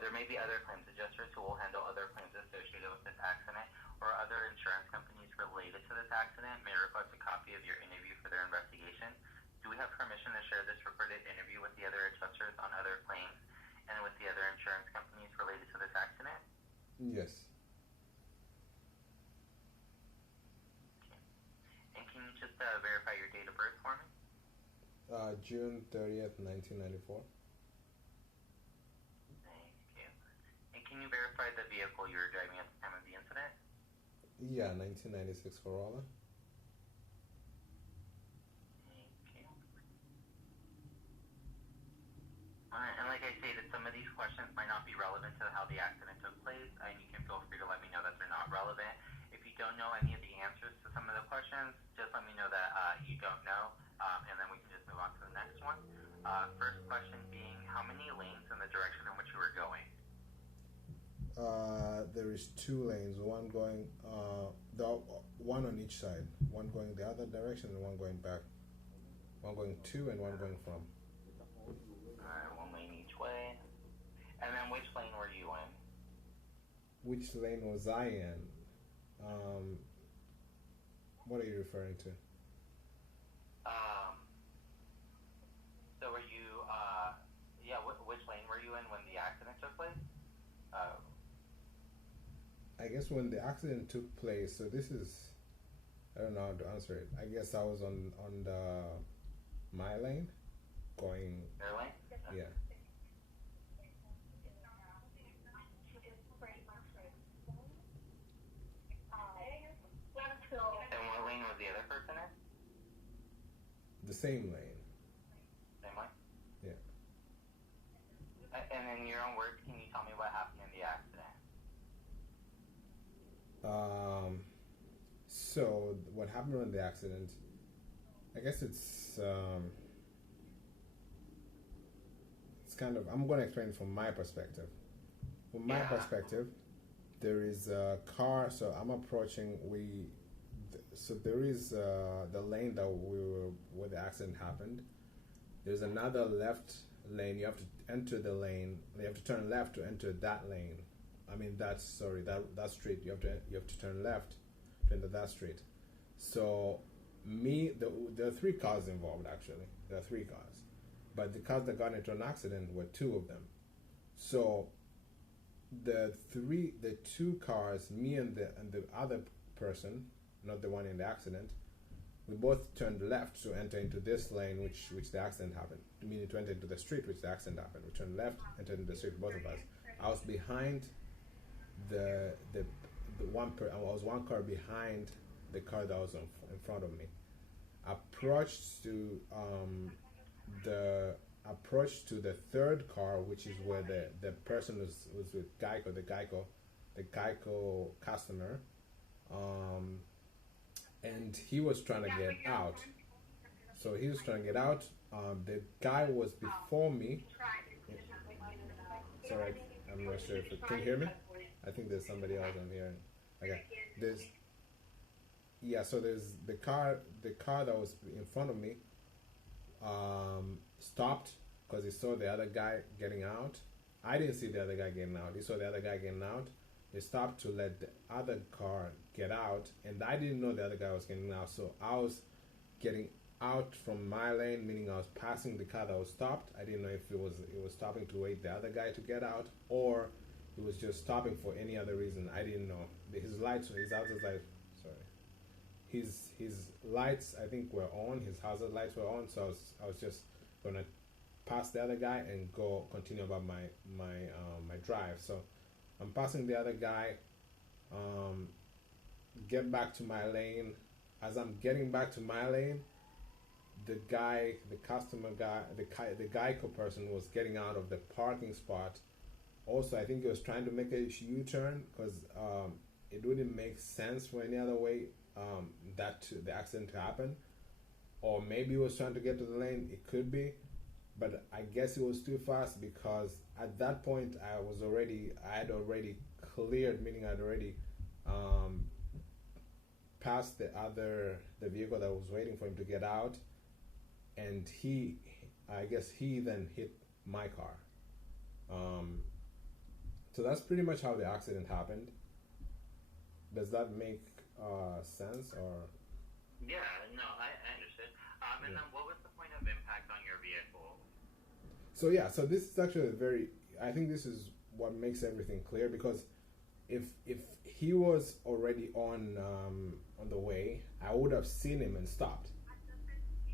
there may be other claims adjusters who will handle other claims associated with this accident, or other insurance companies related to this accident may request a copy of your interview for their investigation. Do we have permission to share this recorded interview with the other adjusters on other claims and with the other insurance companies related to this accident? Yes. And can you just verify your date of birth for me? June 30th, 1994. Thank you. And can you verify the vehicle you were driving at the time of the incident? Yeah, 1996 Corolla. Thank you. Alright, and like I stated, some of these questions might not be relevant to how the accident took place, and you can feel free to let me know that they're not relevant. If you don't know any of the answers to some of the questions, just let me know that you don't know, and then we can just move on to the next one. First question being, how many lanes in the direction in which you were going? There is 2 lanes, one going, one on each side, one going the other direction and one going back, one going to and one going from. Alright, 1 lane each way. And then which lane were you in? Which lane was I in? What are you referring to? So were you, which lane were you in when the accident took place? I guess when the accident took place, so this is, I don't know how to answer it. I guess I was on my lane, going. Your lane? Yeah. And what lane was the other person in? The same lane. Same lane? Yeah. And in your own words, can you tell me what happened in the accident? So what happened in the accident, I guess it's kind of, I'm going to explain it from my perspective. From my perspective, there is a car, so I'm approaching, so there is the lane that where the accident happened. There's another left lane. You have to enter the lane. You have to turn left to enter that lane. I mean, that street. You have to turn left to enter that street. So there are 3 cars involved actually. There are 3 cars, but the cars that got into an accident were 2 of them. So the 2 cars, me and the other person, not the one in the accident, we both turned left to enter into this lane which the accident happened. Meaning to enter into the street which the accident happened. We turned left, entered into the street, both of us. I was behind I was 1 car behind the car that was in front of me. Approached to the 3rd car, which is where the person was with Geico, the Geico customer, and he was trying to get out. So he was trying to get out. The guy was before me. Sorry, I'm not sure if can you hear me? I think there's somebody else I'm hearing. Okay, so there's the car that was in front of me stopped because he saw the other guy getting out. I didn't see the other guy getting out. He saw the other guy getting out. He stopped to let the other car get out, and I didn't know the other guy was getting out. So I was getting out from my lane, meaning I was passing the car that was stopped. I didn't know if it was stopping to wait the other guy to get out, or he was just stopping for any other reason. I didn't know. His hazard lights, his lights, I think, were on. His hazard lights were on. So I was just gonna pass the other guy and continue about my drive. So I'm passing the other guy, get back to my lane. As I'm getting back to my lane, the customer guy, the Geico person was getting out of the parking spot. Also, I think he was trying to make a U-turn because it wouldn't make sense for any other way the accident to happen. Or maybe he was trying to get to the lane. It could be, but I guess it was too fast because at that point I had already cleared, meaning I'd already passed the vehicle that was waiting for him to get out, and I guess he then hit my car. So that's pretty much how the accident happened. Does that make sense or? Yeah, no, I understood. And Yeah. then what was the point of impact on your vehicle? So yeah, so this is actually a very. I think this is what makes everything clear because if he was already on the way, I would have seen him and stopped.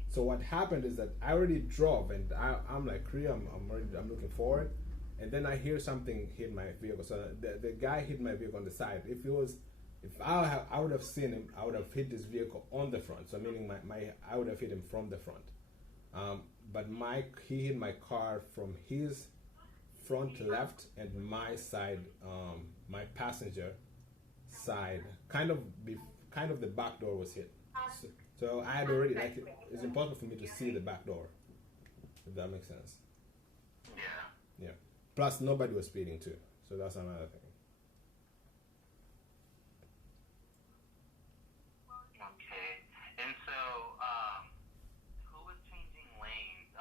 So what happened is that I already drove and I'm like, I'm looking forward, and then I hear something hit my vehicle. So the guy hit my vehicle on the side. If I would have seen him, I would have hit this vehicle on the front. So meaning I would have hit him from the front. But he hit my car from his front left and my side, my passenger side, kind of the back door was hit. So I had already it's impossible for me to see the back door, if that makes sense. Yeah. Yeah. Plus nobody was speeding too, so that's another thing. Okay. And so, who was changing lanes?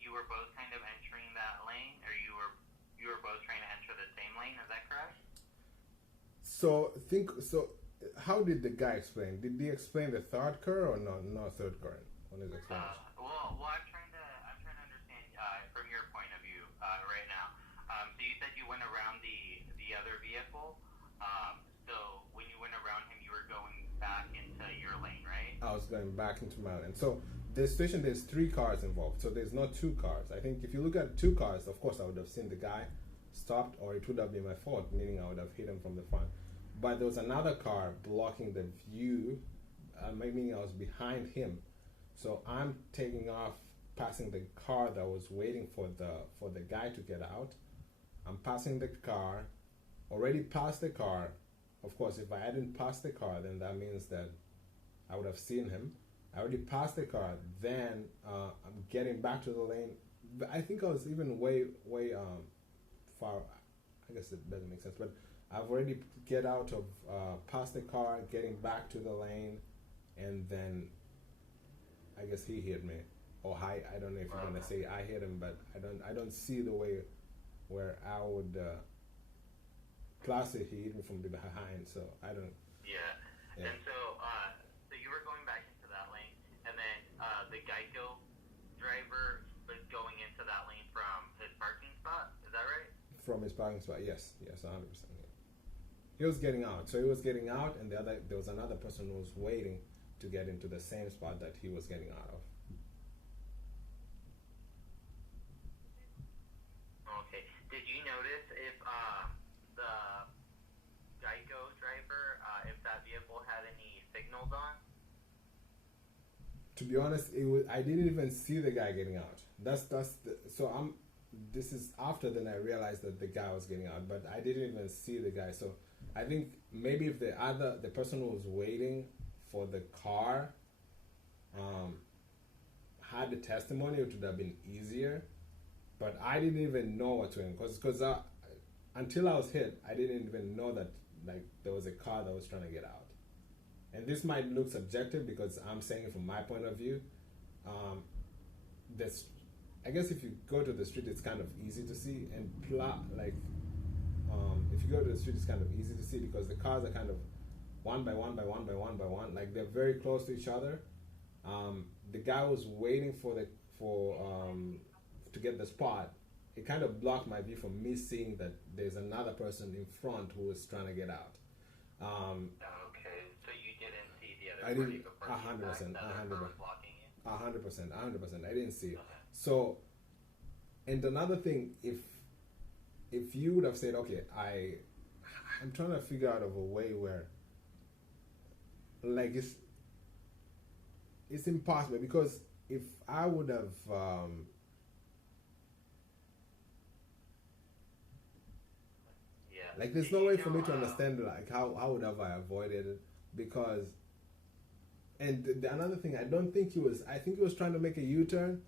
You were both kind of entering that lane, or you were both trying to enter the same lane. Is that correct? So how did the guy explain? Did he explain the third car or no third car on his explanation? Well, I'm trying to understand from your point of view right now. So you said you went around the other vehicle. So when you went around him, you were going back into your lane, right? I was going back into my lane. So the situation, there's 3 cars involved. So there's not 2 cars. I think if you look at 2 cars, of course I would have seen the guy stopped, or it would have been my fault, meaning I would have hit him from the front. But there was another car blocking the view, meaning I was behind him. So I'm taking off, passing the car that was waiting for the guy to get out. I'm passing the car, already past the car. Of course, if I hadn't passed the car, then that means that I would have seen him. I already passed the car. Then I'm getting back to the lane. I think I was even way far. I guess it doesn't make sense, but I've already get out of past the car, getting back to the lane, and then I guess he hit me. Or I don't know if you're gonna say I hit him, but I don't see the way where I would classically he hit me from behind. So I don't. Yeah. And so you were going back into that lane, and then the Geico driver was going into that lane from his parking spot. Is that right? From his parking spot, yes, 100%. Yeah. He was getting out, so he was getting out, and there was another person who was waiting to get into the same spot that he was getting out of. Okay. Did you notice if the Geico driver, if that vehicle had any signals on? To be honest, I didn't even see the guy getting out. This is after then I realized that the guy was getting out, but I didn't even see the guy. So I think maybe if the person who was waiting for the car had the testimony, it would have been easier. But I didn't even know what to do because until I was hit, I didn't even know that there was a car that was trying to get out. And this might look subjective because I'm saying it from my point of view. I guess if you go to the street, it's kind of easy to see, and if you go to the street, it's kind of easy to see because the cars are kind of one by one, like they're very close to each other. The guy was waiting to get the spot. It kind of blocked my view from me seeing that there's another person in front who was trying to get out. Okay, so you didn't see the other I didn't. 100%. 100%. I didn't see it. So, and another thing, if you would have said, okay, I'm trying to figure out of a way where, like, it's impossible because if I would have like there's no way for me to understand like how would have I avoided it because another thing, I think he was trying to make a U-turn.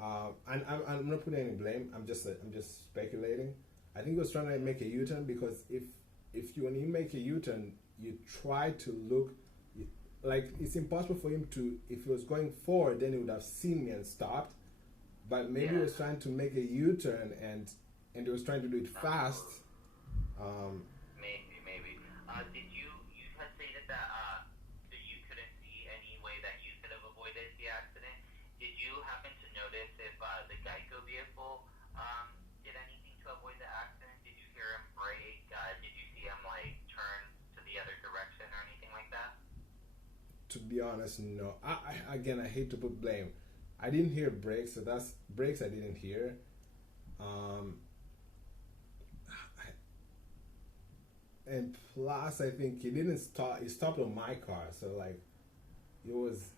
And I'm not putting any blame. I'm just speculating. I think he was trying to make a U-turn because when you make a U-turn, you try to look like it's impossible for him to. If he was going forward, then he would have seen me and stopped. But maybe he was trying to make a U-turn and and they was trying to do it fast. Maybe. You had stated that you couldn't see any way that you could have avoided the accident. Did you happen to notice if the Geico vehicle did anything to avoid the accident? Did you hear him brake? Did you see him like turn to the other direction or anything like that? To be honest, no. Again, I hate to put blame. I didn't hear brakes, so that's brakes I didn't hear. And plus, I think he didn't stop. He stopped on my car, so like, it was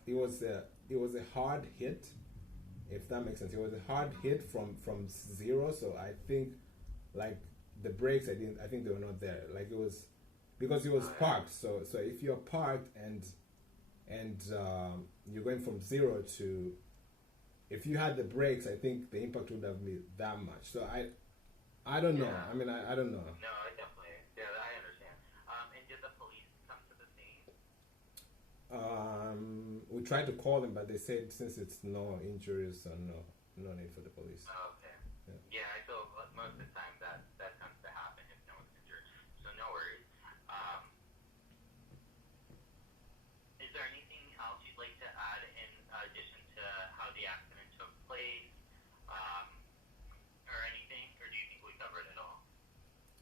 a hard hit, if that makes sense. It was a hard hit from zero. So I think, like, the brakes, I think they were not there. Like, it was because it was parked. So if you're parked and you're going from zero to, if you had the brakes, I think the impact would have been that much. So I don't know. I mean, I don't know. No, I definitely. Yeah, I understand. And did the police come to the scene? We tried to call them, but they said since it's no injuries, so no need for the police. Oh, okay. Yeah, I feel most of the time that tends to happen if no one's injured. So no worries. Is there anything else you'd like to add in addition to how the accident took place, or anything, or do you think we covered it all?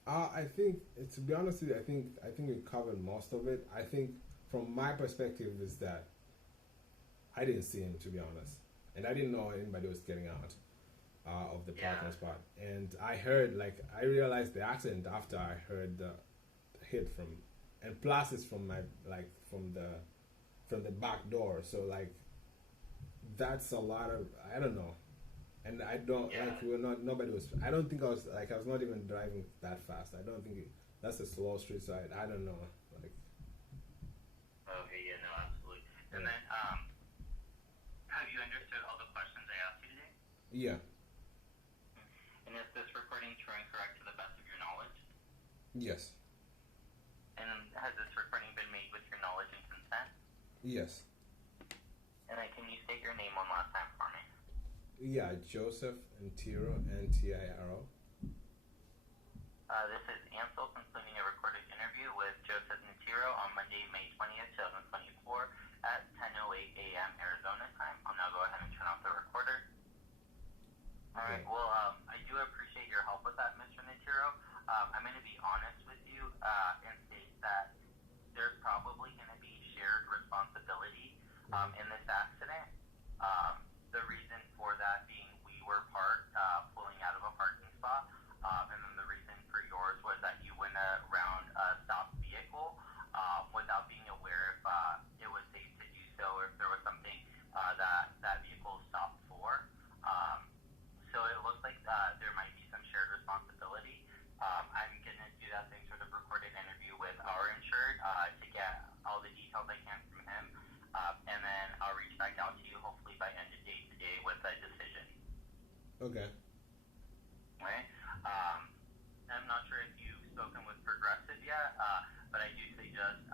I think, to be honest with you, I think we covered most of it. I think from my perspective is that I didn't see him, to be honest, and I didn't know anybody was getting out of the parking spot. And I realized the accident after I heard the hit from, and plus it's from from the back door. So like, that's a lot of, I don't know. And I don't nobody was. I don't think I was not even driving that fast. I don't think that's a slow street, so I don't know. Like. Okay, yeah, no, absolutely. And then, have you understood all the questions I asked you today? Yeah. And is this recording true and correct to the best of your knowledge? Yes. And has this recording been made with your knowledge and consent? Yes. And then can you state your name one last time for me? Yeah, Joseph Ntiro, Ntiro. This is Ansel concluding a recorded interview with Joseph Ntiro on Monday, May 20th, 2024 at 10:08 a.m. Arizona time. I'll now go ahead and turn off the recorder. Alright, well, I do appreciate your help with that, Mr. Ntiro. I'm going to be honest with you and state that there's probably going to be shared responsibility in this accident. The reason for that being we were parked, pulling out of a parking spot, and then the reason for yours was that you went around a stopped vehicle without being aware if it was safe to do so, or if there was something that vehicle stopped for. So it looks like there might be some shared responsibility. I'm going to do that same sort of recorded interview with our insured to get all the details I can from him. And then I'll reach back out to you hopefully by end of day today with a decision. Okay. Right? I'm not sure if you've spoken with Progressive yet, but I do suggest,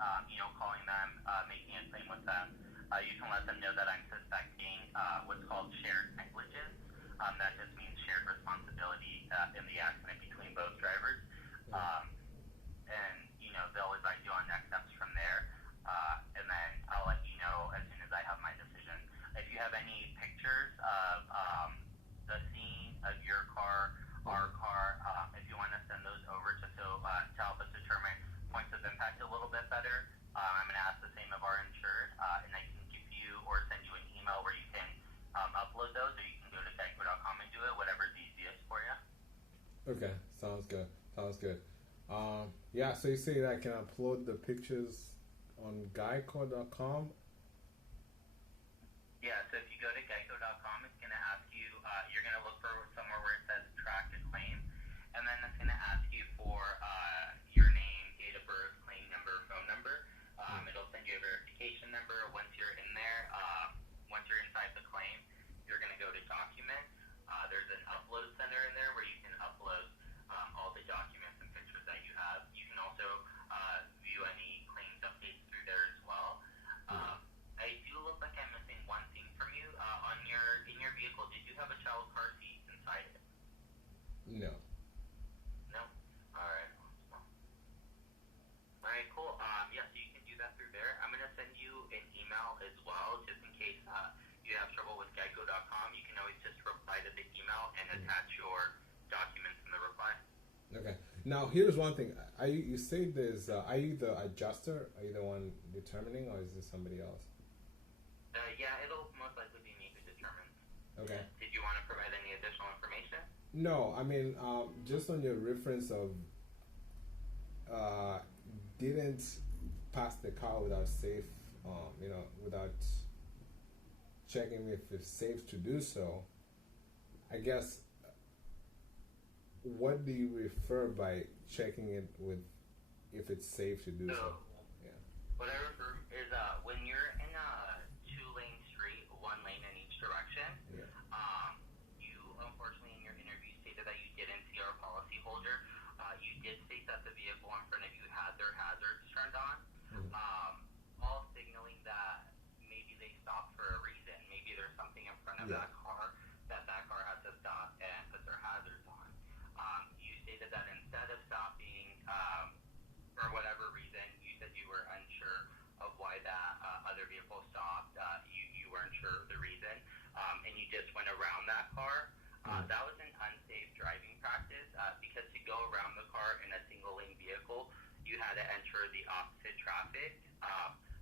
calling them, making a claim with them. You can let them know that I'm suspecting what's called shared negligence. That just means shared responsibility in the accident between both drivers. And, they'll advise you on next steps from there. And then I'll let you know as soon as I have my decision. If you have any pictures of the scene of your car, our car, if you want to send those over to help us determine points of impact a little bit better, I'm going to ask the same of our insured, and I can give you or send you an email where you can upload those, or you can go to geico.com and do it, whatever's easiest for you. Okay, sounds good. Yeah, so you say that I can upload the pictures on geico.com? Yeah, so if you go to geico.com, it's going to ask you, you're going to look for somewhere where it says track to claim, and then it's going to ask you for your name, date of birth, claim number, phone number. It'll send you a verification number. Once you're in there, once you're inside the claim, you're going to go to documents. There's an upload center in there where you can upload all the documents and pictures that you have. You can also view any claims updates through there as well. I do look like I'm missing one thing from you. In your vehicle, did you have a child car seat inside it? No. Now, here's one thing. Are you say there's, are you the adjuster? Are you the one determining, or is this somebody else? Yeah, it'll most likely be me who determines. Okay. Did you want to provide any additional information? No, I mean, just on your reference of didn't pass the car without safe, without checking if it's safe to do so. I guess, what do you refer by checking it with if it's safe to do so? Yeah. What I refer is when you're in a two-lane street, one lane in each direction. Yeah. You unfortunately in your interview stated that you didn't see our policyholder. You did state that the vehicle in front of you had their hazards turned on, all signaling that maybe they stopped for a reason. Maybe there's something in front of that car that car has to stop and put their hazards on. You stated that instead of stopping, for whatever reason, you said you were unsure of why that other vehicle stopped. You weren't sure of the reason, and you just went around that car. That was an unsafe driving practice because to go around the car in a single lane vehicle, you had to enter the opposite traffic,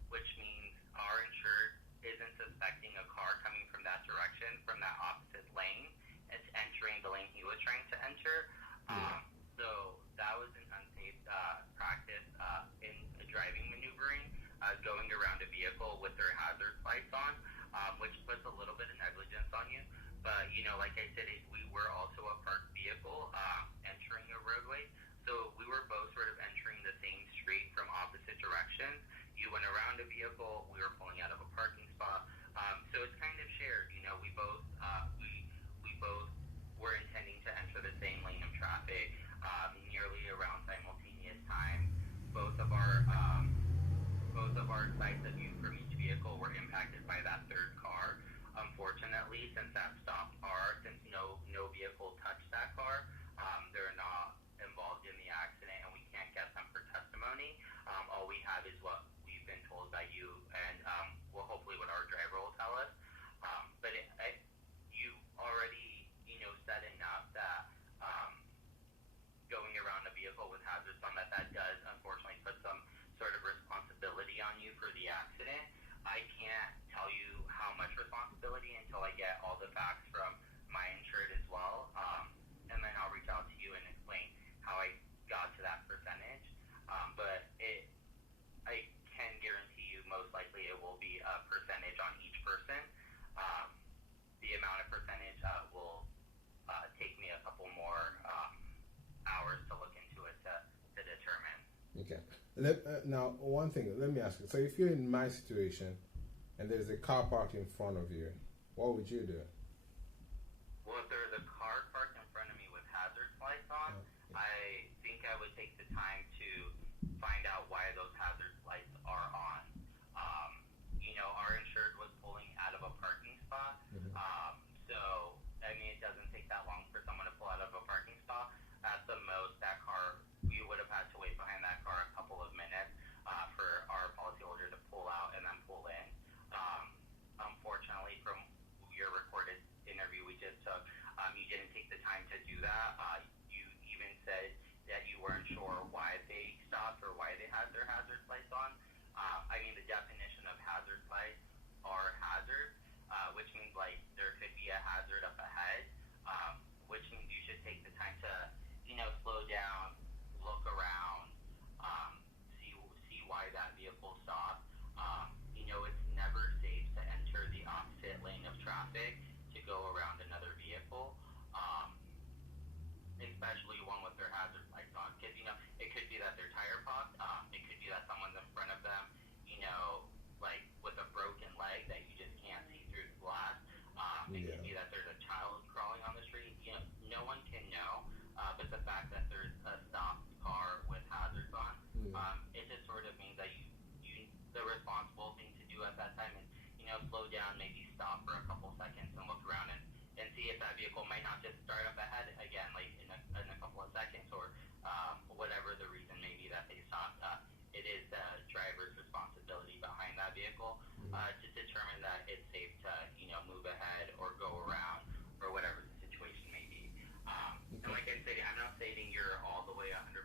which means our insured isn't suspecting a car coming from that direction, from that opposite lane. It's entering the lane he was trying to enter. So that was an unsafe practice in driving maneuvering, going around a vehicle with their hazard lights on, which puts a little bit of negligence on you. But, like I said, we were also a parked vehicle entering a roadway. So we were both sort of entering the same street from opposite directions. You went around a vehicle, we were pulling out of a parking spot. So it's kind of shared. We both were intending to enter the same lane of traffic nearly around simultaneous times. Both of our sights of view from each vehicle were impacted by that third car. Unfortunately, since no vehicle touched that car, they're not involved in the accident, and we can't get them for testimony. All we have is what we've been told by you, and hopefully what our driver will tell us. But you already, said enough that going around a vehicle with hazards on that does unfortunately put some sort of responsibility on you for the accident. I can't tell you how much responsibility until I get all the facts from my insured as well, and then I'll reach out to you and explain how I got to that percentage. But I can guarantee you most likely it will be a percentage on each person. The amount of percentage will take me a couple more hours to look into it to determine. Okay. Now, one thing, let me ask you. So if you're in my situation and there's a car parked in front of you, what would you do? Well, if there's a car parked in front of me with hazard lights on, I think I would take the time to find out why those hazard lights are on. Our insured was pulling out of a parking spot. So, it doesn't take that long for someone to pull out of a parking spot. At the most, that car, we would have had to wait behind that car a couple of minutes for our policyholder to pull out and then pull in. Unfortunately, from your recorded interview we just took, you didn't take the time to do that. You even said that you weren't sure why they stopped or why they had their hazard lights on. The definition of hazard lights are hazards, which means there could be a hazard up ahead, which means you should take the time to, slow down, look around, see why that vehicle stopped. It's never safe to enter the opposite lane of traffic to go around another vehicle, especially one with their hazard lights on. Because, it could be that their tire popped, it could be that someone's in front of them, with a broken leg that you just can't see through the glass. It could be that there's a child crawling on the street. No one can know, but the fact that there's a stopped car with hazards on, it just sort of means that the responsible thing to do at that time is, slow down, maybe stop for a couple seconds and look around and see if that vehicle might not just start up ahead again, in a couple of seconds, or whatever the reason may be that they stopped. It is the driver's responsibility behind that vehicle to determine that it's safe to, move ahead or go around or whatever the situation may be. And like I said, I'm not stating you're all the way 100%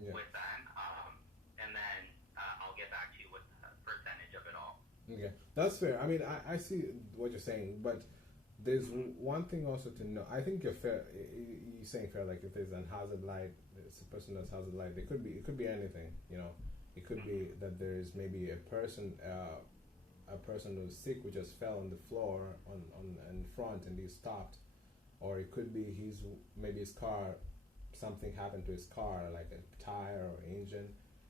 Yeah. with them, and then I'll get back to you with the percentage of it all. Okay, that's fair. I mean, I see what you're saying, but there's one thing also to know. I think you're fair. You're saying fair. Like if there's an hazard light, it's a person that's hazard light. It could be anything. You know, it could be that there is maybe a person who's sick who just fell on the floor on in front and he stopped, or it could be maybe his car, something happened to his car like a tire or engine,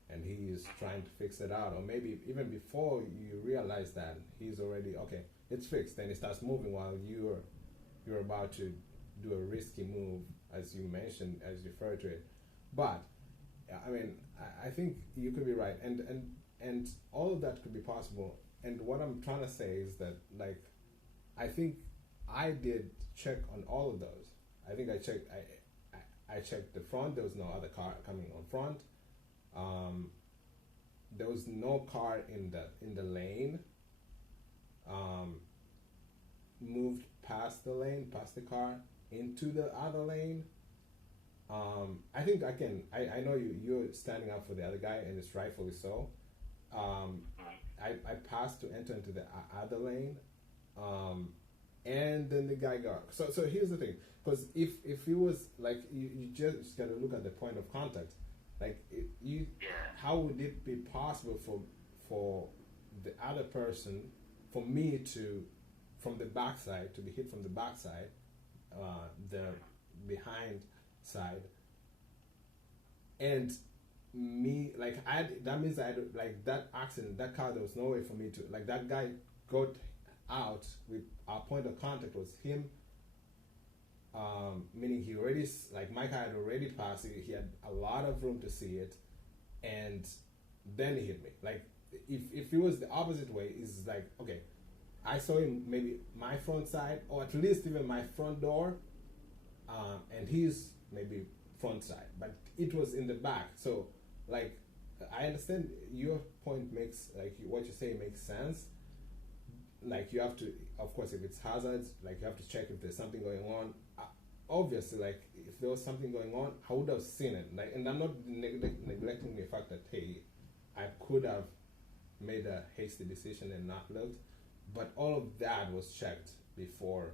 and he's trying to fix it out, or maybe even before you realize that he's already okay, it's fixed, then it starts moving while you're about to do a risky move, as you mentioned, as you referred to it. But I mean, I think you could be right, and all of that could be possible. And what I'm trying to say is that, like, I think I did check on all of those. I think I checked. I checked the front. There was no other car coming on front. There was no car in the lane. Moved past the lane, past the car into the other lane. I think I know you're standing up for the other guy, and it's rightfully so. I passed to enter into the other lane, and then the guy got. So here's the thing, because if it was like you just got to look at the point of contact, like how would it be possible for the other person, for me to, from the backside, to be hit from the backside, the behind side, and me, like, that means like that accident, that car, there was no way for me to, like, that guy got out with our point of contact was him, meaning he already, like, my car had already passed it, he had a lot of room to see it, and then he hit me. Like, if it was the opposite way, is like, okay, I saw him maybe my front side, or at least even my front door, and he's maybe front side, but it was in the back. So, like, I understand your point makes, like, what you say makes sense. Like, you have to, of course, if it's hazards, like, you have to check if there's something going on. Obviously, like, if there was something going on, I would have seen it. Like, and I'm not neglecting the fact that, hey, I could have made a hasty decision and not looked, but all of that was checked before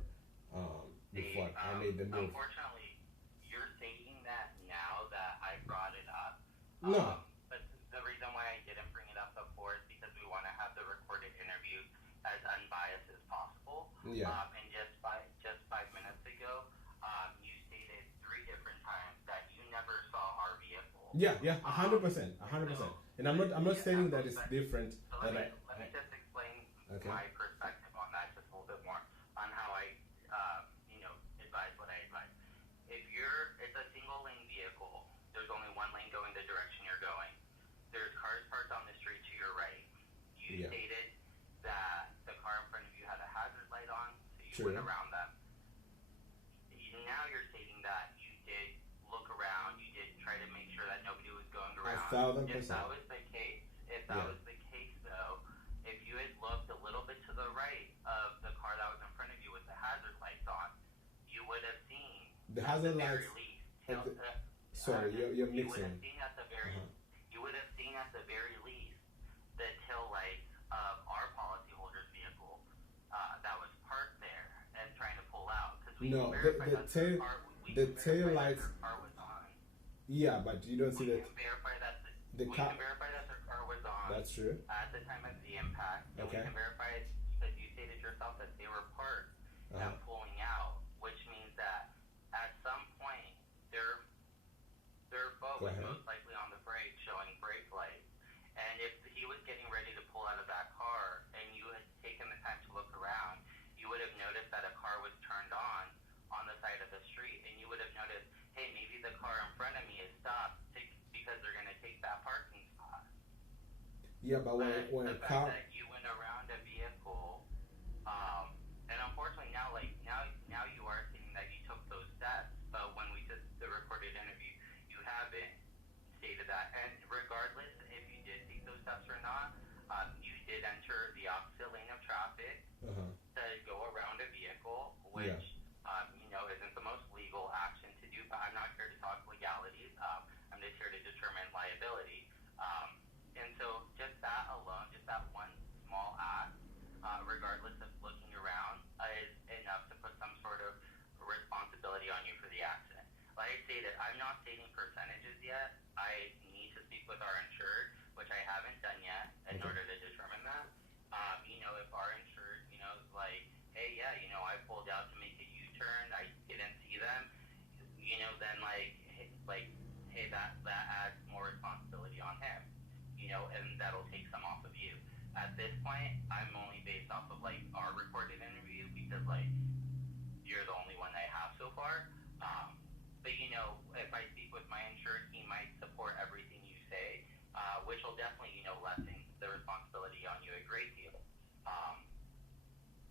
I made the move. Unfortunately, you're saying that now that I brought it up. No. But the reason why I didn't bring it up before is because we want to have the recorded interview as unbiased as possible. Yeah. And just 5 minutes ago, you stated 3 different times that you never saw our vehicle. Yeah, 100%. And I'm not saying that it's different. So let me just explain my perspective on that just a little bit more on how I, advise what I advise. It's a single lane vehicle. There's only one lane going the direction you're going. There's cars parked on the street to your right. You stated that the car in front of you had a hazard light on, so you went around them. Now you're stating that you did look around, you did try to make sure that nobody was going around. 1,000%. If that was the case, though, if you had looked a little bit to the right of the car that was in front of you with the hazard lights on, you would have seen the hazard lights. Sorry, you're mixing. You would have seen at the very, least the tail lights of our policyholder's vehicle that was parked there and trying to pull out, because we can verify the tail lights. Their car was on. Yeah, but you don't see that. We can verify that the car. Can verify that their car was on. That's true. At the time of the impact, and we can verify it because you stated yourself that they were parked and pulling out, which means that at some point their foot was most likely on the brake, showing brake lights. And if he was getting ready to pull out of that car, and you had taken the time to look around, you would have noticed that a car was turned on the side of the street, and you would have noticed, hey, maybe the car in front of me is stopped because they're going to take that parking spot. Yeah, but when the a car. Fact that you went around a vehicle, and unfortunately now you are saying that you took those steps, but when we did the recorded interview, you haven't stated that. And regardless if you did take those steps or not, you did enter the opposite lane of traffic to go around a vehicle, which isn't the most legal action to do. But I'm not here to talk legalities. I'm is here to determine liability. And so just that alone, just that one small act, regardless of looking around, is enough to put some sort of responsibility on you for the accident. Like I stated, I'm not stating percentages yet. I need to speak with our insured, which I haven't done yet, in order to determine that. If our insured, is like, hey, yeah, I pulled out to make a U-turn, I didn't see them, then hey, that adds more responsibility on him, and that'll take some off of you. At this point, I'm only based off of our recorded interview because you're the only one I have so far. But if I speak with my insured, he might support everything you say, which will definitely lessen the responsibility on you a great deal.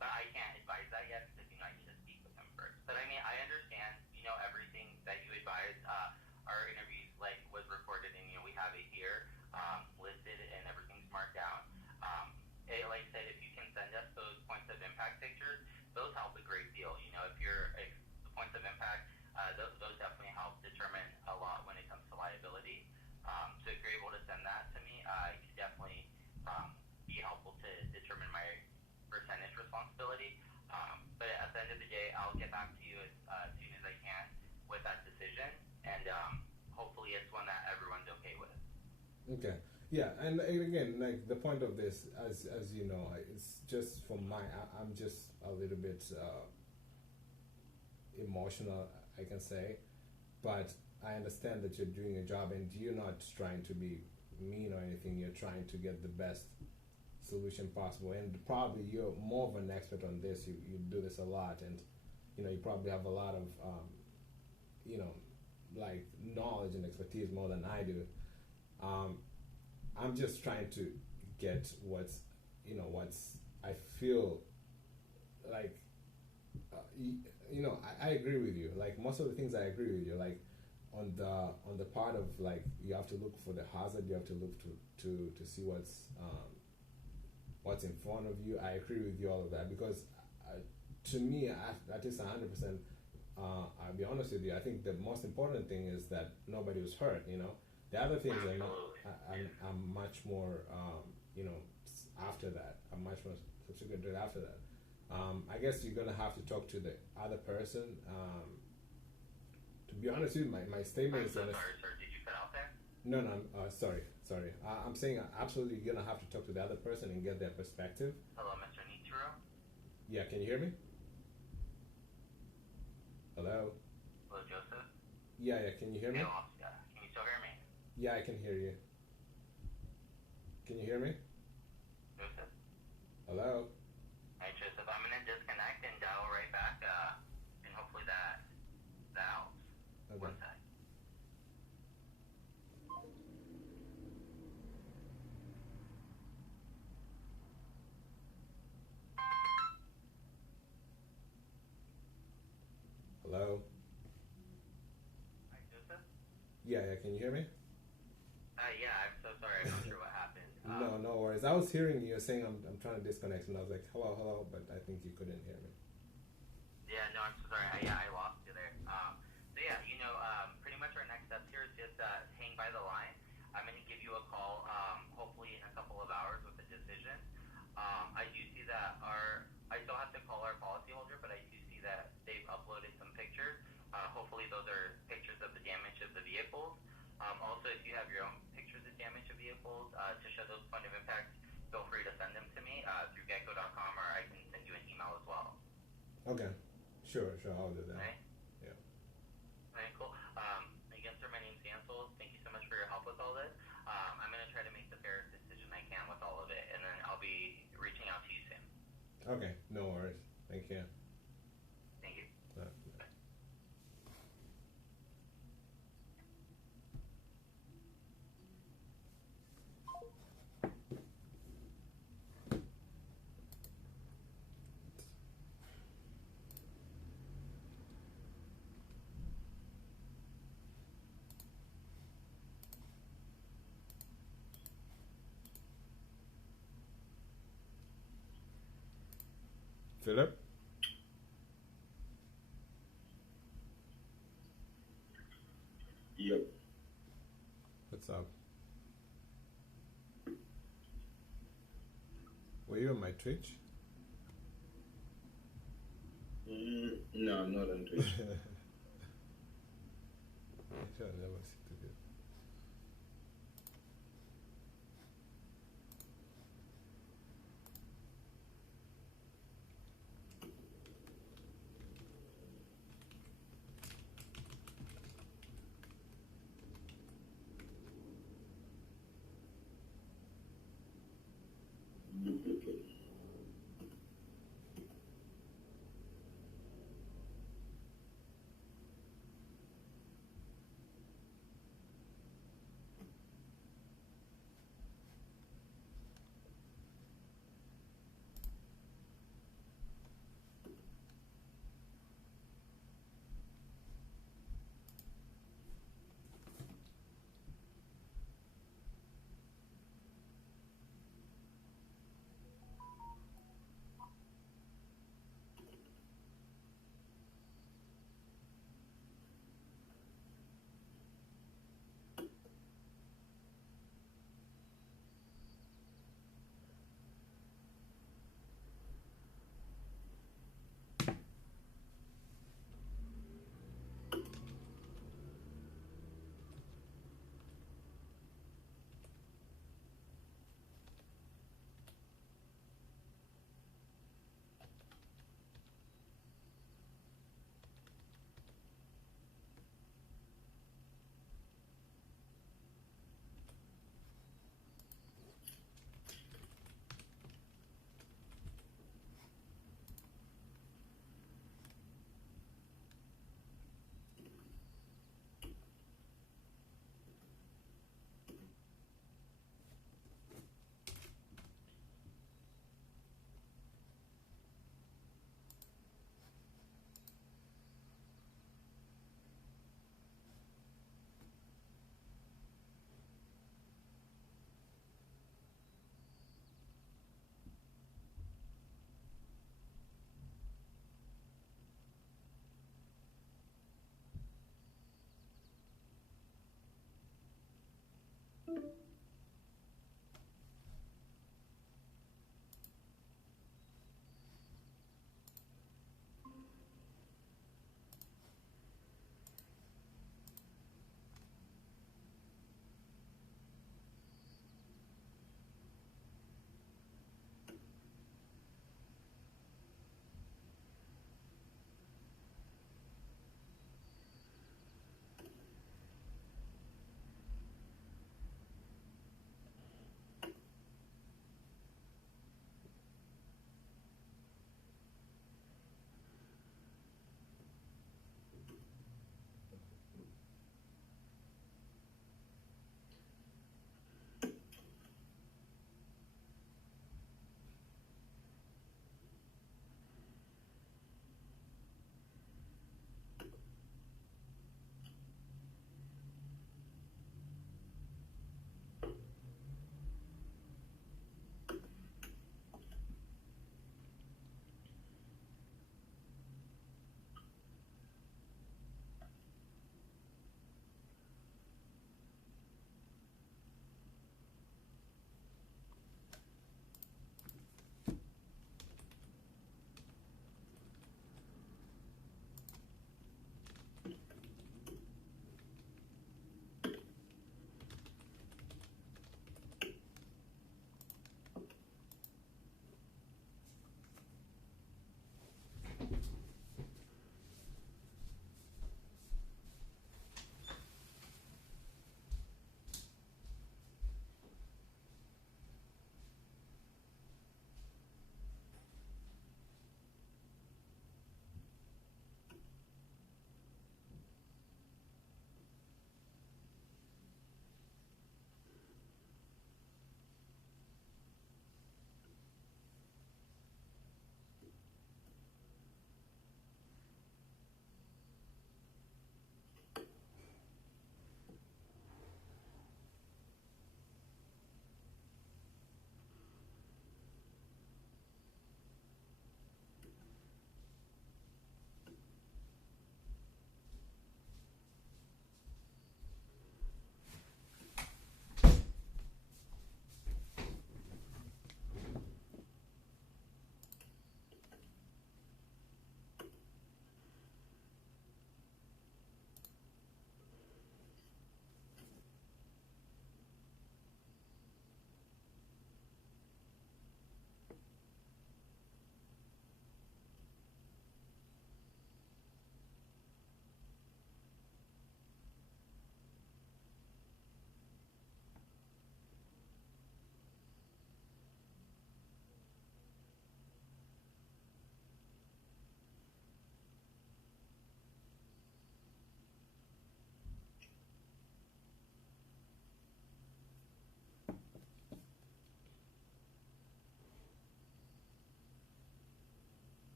But I can't advise that yet because I need to speak with him first. But I mean, I understand everything that you advised. Our interviews was recorded and we have it here listed and everything's marked down. Like I said, if you can send us those points of impact pictures, those help a great deal. If the points of impact, those definitely help determine a lot when it comes to liability. So if you're able to send that to me, it could definitely be helpful to determine my percentage responsibility. But at the end of the day, I'll get back to you as soon as I can with that decision, and hopefully it's one that everyone's okay with. Okay. Yeah, and again, the point of this, as you know, it's just from I'm just a little bit emotional, I can say, but I understand that you're doing your job and you're not trying to be mean or anything. You're trying to get the best solution possible, and probably you're more of an expert on this. You do this a lot, and you probably have a lot of knowledge and expertise more than I do. I'm just trying to get what's I feel like I agree with you. Like most of the things I agree with you. Like on the part of you have to look for the hazard, you have to look to see what's in front of you. I agree with you all of that because to me, that is 100%. I'll be honest with you. I think the most important thing is that nobody was hurt. The other things are much more. After that, I'm much more subsequent after that. I guess you're gonna have to talk to the other person. To be honest with you, my statement is. Sorry, sir. Did you cut out there? No. Sorry. I'm saying absolutely you're gonna have to talk to the other person and get their perspective. Hello, Mr. Nitro? Yeah, can you hear me? Hello? Hello, Joseph? Yeah, can you hear me? Yeah. Can you still hear me? Yeah, I can hear you. Can you hear me? Joseph? Hello? Hey, Joseph, I'm going to disconnect and dial right back, and hopefully that helps. Okay. One sec. Hello? Hi, Joseph? Yeah, can you hear me? Yeah, I'm so sorry. I'm not sure what happened. No worries. I was hearing you saying I'm trying to disconnect, and I was like, hello, but I think you couldn't hear me. Yeah, no, I'm so sorry. I lost you there. So yeah, pretty much our next steps here is just hang by the line. I'm going to give you a call, hopefully in a couple of hours with a decision. I do see that I still have to call our policyholder, but I do see that they've uploaded some pictures. Hopefully those are pictures of the damage of the vehicles. Also, if you have your own pictures of damage of vehicles to show those point of impact, feel free to send them to me through gecko.com, or I can send you an email as well. Okay. Sure, I'll do that. Okay? Yeah. Alright, cool. Again, sir, my name's Ansel. Thank you so much for your help with all this. I'm going to try to make the fairest decision I can with all of it, and then I'll be reaching out to you soon. Okay, no worries. Thank you. Thank you. Bye. Philip? Yep. What's up? Were you on my Twitch? No, I'm not on Twitch. I shall never see to it.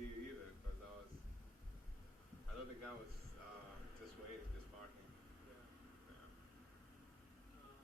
see you either because I thought the guy was just waiting, just parking. Yeah. Yeah. Um,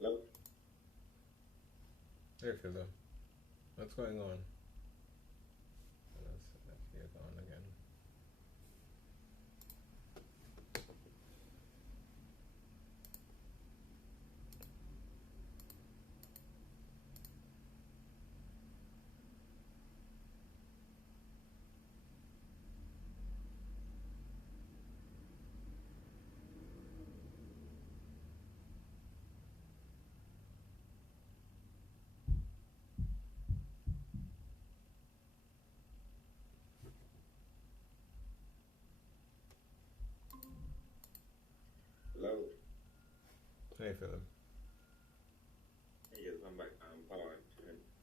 Hello? Hey, Philip. What's going on? Let's get on again. Hello? Hey, Philip. Hey, just come back. Power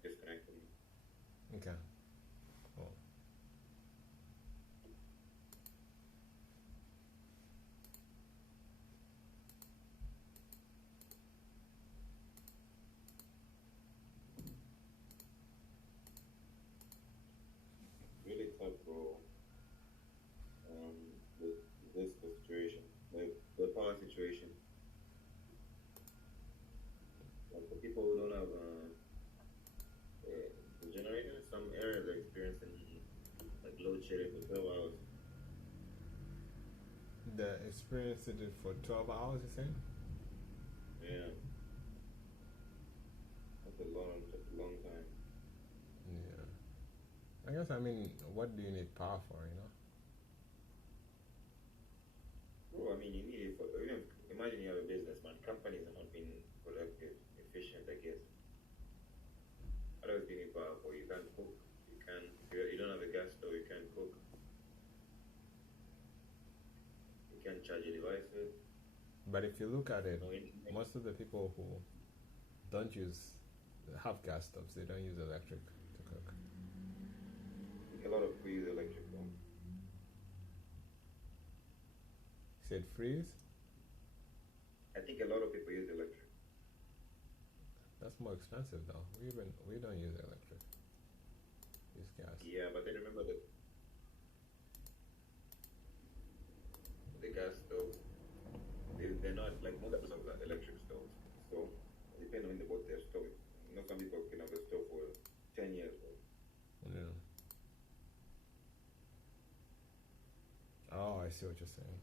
disconnected me. Okay. Cool. Really tough, bro. With this situation, the power situation. Like for people who don't have the generator, some areas are experiencing like load shedding for 12 hours. The experience did it for 12 hours, you saying? Yeah, that's a long time. Yeah. I guess, I mean, what do you need power for, you know? Bro, I mean, you need it for, imagine you have a business, man. Companies are not being productive, efficient, I guess. What else do you need power for? You can't cook. You don't have a gas stove, you can't cook. You can't charge your devices. But if you look at it, No internet. most of the people who don't have gas stoves, they don't use electric to cook. I think a lot of people use electric though. You said freeze? I think a lot of people use electric. That's more expensive though. We don't use electric. Use gas. Yeah, but then remember the gas stoves. They're not like most of the electric stoves. see what you're saying.